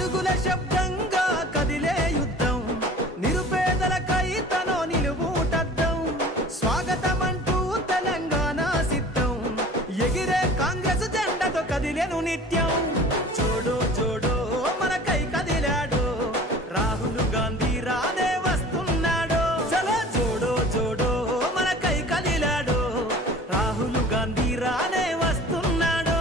అడుగుల శబ్దంగా కదిలే యుద్ధం నిరుపేదలకై తనో నిలువుటద్దం స్వాగతమంటూ తెలంగాణ సిద్ధం ఎగిరే కాంగ్రెస్ జెండాతో కదిలేను నిత్యం జోడో జోడో మనకై కదిలాడు రాహుల్ గాంధీ రానే వస్తున్నాడు చలో జోడో జోడో మనకై కదిలాడు రాహుల్ గాంధీ రానే వస్తున్నాడు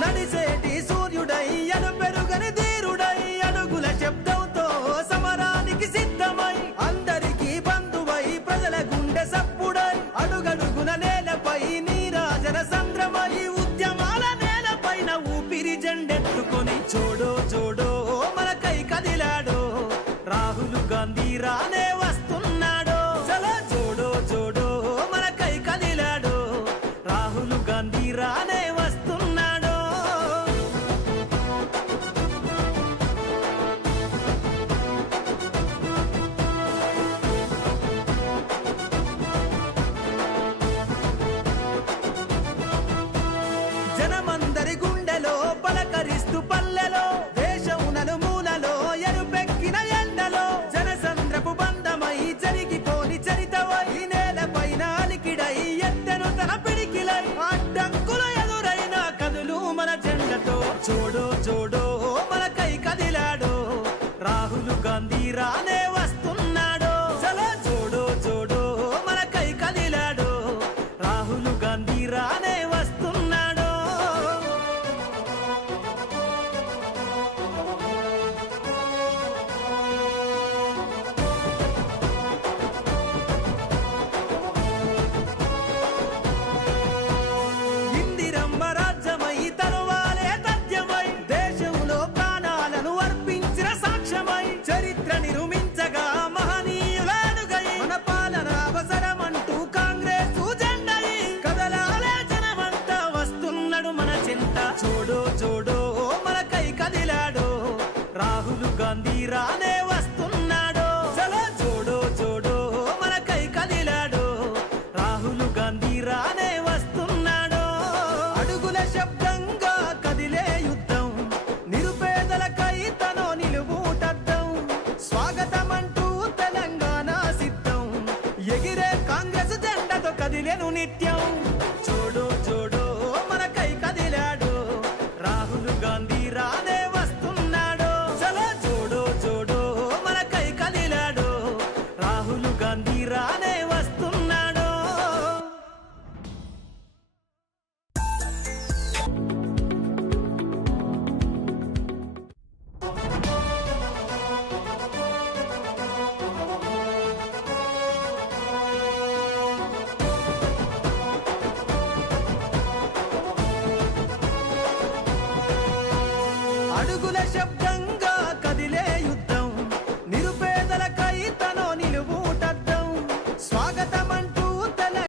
నడిసేటి సూర్యుడై పెరుగని ధీరుడై అడుగుల శబ్దంతో సమరానికి సిద్ధమై అందరికీ బంధువై ప్రజల గుండె సప్పుడై అడుగడుగున నేలపై నీరాజన సంద్రమై ఉద్యమాల నేలపైన ఊపిరి జెండెత్తుకొని జోడో జోడో మనకై కదిలాడు రాహుల్ గాంధీ రానే వస్తున్నాడు చలో జోడో జోడో మనకై కదిలాడు రాహుల్ గాంధీ రానే వస్తున్నాడు జనమందరి గుండెలో పలకరిస్తూ పల్లెలో దేశం నలుమూలలో ఎరుపెక్కిన ఎండలో జనసంద్రపు బంధమై జరిగిపోని చరితవై నేలపైన అలికిడై ఎత్తెను తన పిడికిలై అడ్డంకులు ఎదురైన కదులు మన జెండతో జోడో జోడో మనకై కదిలాడు రాహుల్ గాంధీ రానే వస్తున్నాడు చలో జోడో జోడో మనకై కదిలాడు రాహుల్ గాంధీ రానే వస్తున్నాడు ఇందిరమ్మ రాజ్యమై తరువాలే తథ్యమై దేశంలో ప్రాణాలను అర్పించిన సాక్ష్యమై చరిత్ర నిర్మించగా మహనీయుల అడుగై మన పాలన అవసరమంటూ కాంగ్రెస్ జెండై కదలాలే జనమంతా వస్తున్నాడు మన చింత జోడో జోడో మనకై కదిలాడు రాహుల్ గాంధీ రానే వస్తున్నాడు చలో జోడో జోడో మనకై కదిలాడు రాహుల్ గాంధీ రానే వస్తున్నాడు అడుగుల శబ్దంగా కదిలే యుద్ధం నిరుపేదలకై తనో నిలువుటద్దం స్వాగతమంటూ తెలంగాణ సిద్ధం ఎగిరే కాంగ్రెస్ జెండాతో కదిలేను నిత్యం జోడో జోడో మనకై కదిలాడు రాహుల్ గాంధీ రానే వస్తున్నాడు చలో జోడో జోడో మనకై కదిలాడు రాహుల్ గాంధీ రానే వస్తున్నాడు అడుగుల శబ్ద